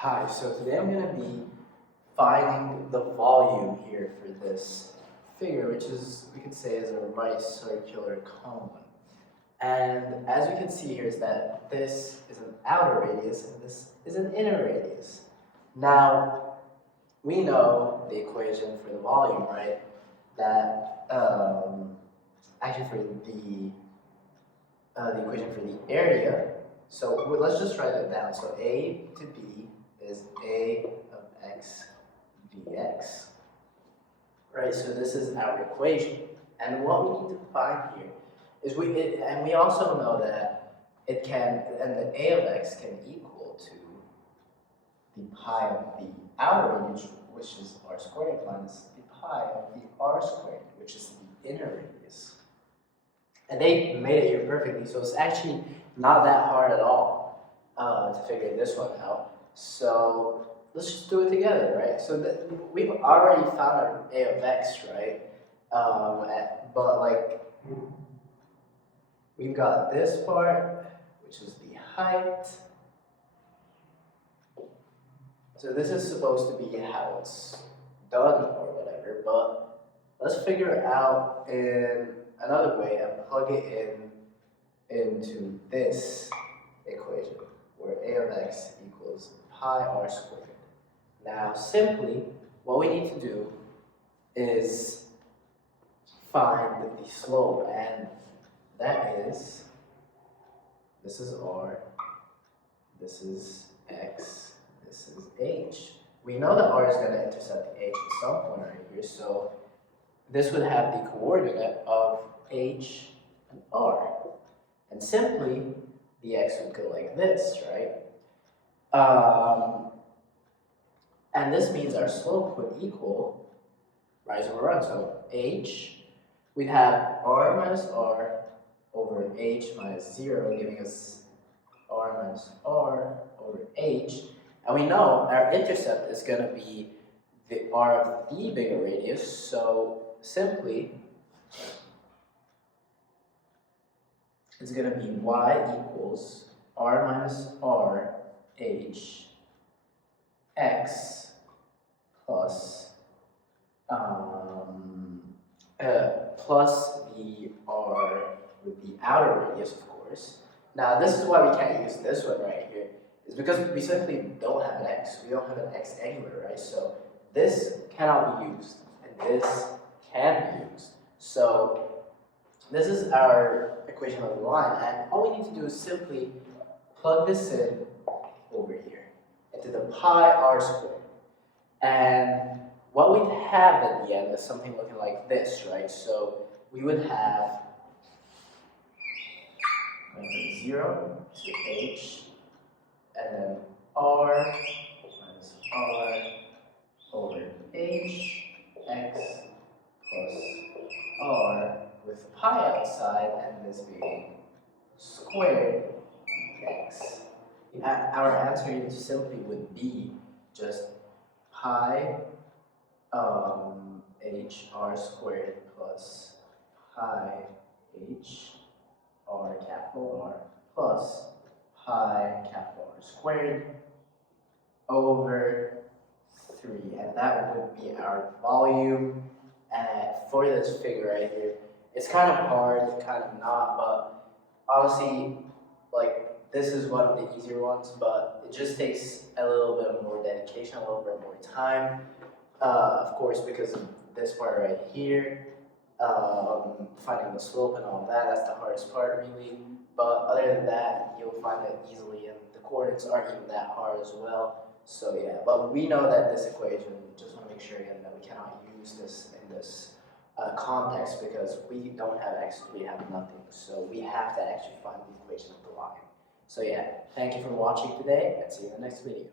Hi, so today I'm going to be finding the volume here for this figure, which is, we could say, is a right circular cone. And as we can see here is that this is an outer radius and this is an inner radius. Now, we know the equation for the volume, right? That, actually for the equation for the area, so let's just write it down. So A to B is A of x dx. Right, so this is our equation. And what we need to find here is and we also know that it can, and the A of x can equal to the pi of the outer radius, which is r squared, minus the pi of the r squared, which is the inner radius. And they made it here perfectly, so it's actually not that hard at all to figure this one out. So let's just do it together, right? So we've already found our A of x, right? But like, we've got this part, which is the height. So this is supposed to be how it's done or whatever, but let's figure it out in another way and plug it into this equation, where A of x equals pi r squared. Now, simply, what we need to do is find the slope, and that is, this is r, this is x, this is h. We know that r is going to intercept the h at some point right here, so this would have the coordinate of h and r. And simply, the x would go like this, right? And this means our slope would equal rise over run. So h, we'd have r minus r over h minus 0, giving us r minus r over h. And we know our intercept is going to be the r of the bigger radius, so simply it's going to be y equals r minus r h x plus plus the r with the outer radius, of course. Now this is why we can't use this one right here, is because we simply don't have an x. We don't have an x anywhere, right? So this cannot be used, and this can be used. So this is our equation of the line, and all we need to do is simply plug this in over here into the pi r squared. And what we'd have at the end is something looking like this, right? So we would have 0 to h, and then r minus r over h x plus r with pi outside, and this being squared x. Our answer here simply would be just pi h r squared plus pi h r capital R plus pi capital R squared over 3, and that would be our volume. And for this figure right here, it's kind of hard, kind of not, but honestly, like, this is one of the easier ones, but it just takes a little bit more dedication, a little bit more time. Of course, because of this part right here, finding the slope and all that, that's the hardest part really. But other than that, you'll find it easily, and the coordinates aren't even that hard as well. So yeah, but we know that this equation, just want to make sure again that we cannot use this in this context, because we don't have x, we have nothing. So we have to actually find the equation of the line. So yeah, thank you for watching today, and see you in the next video.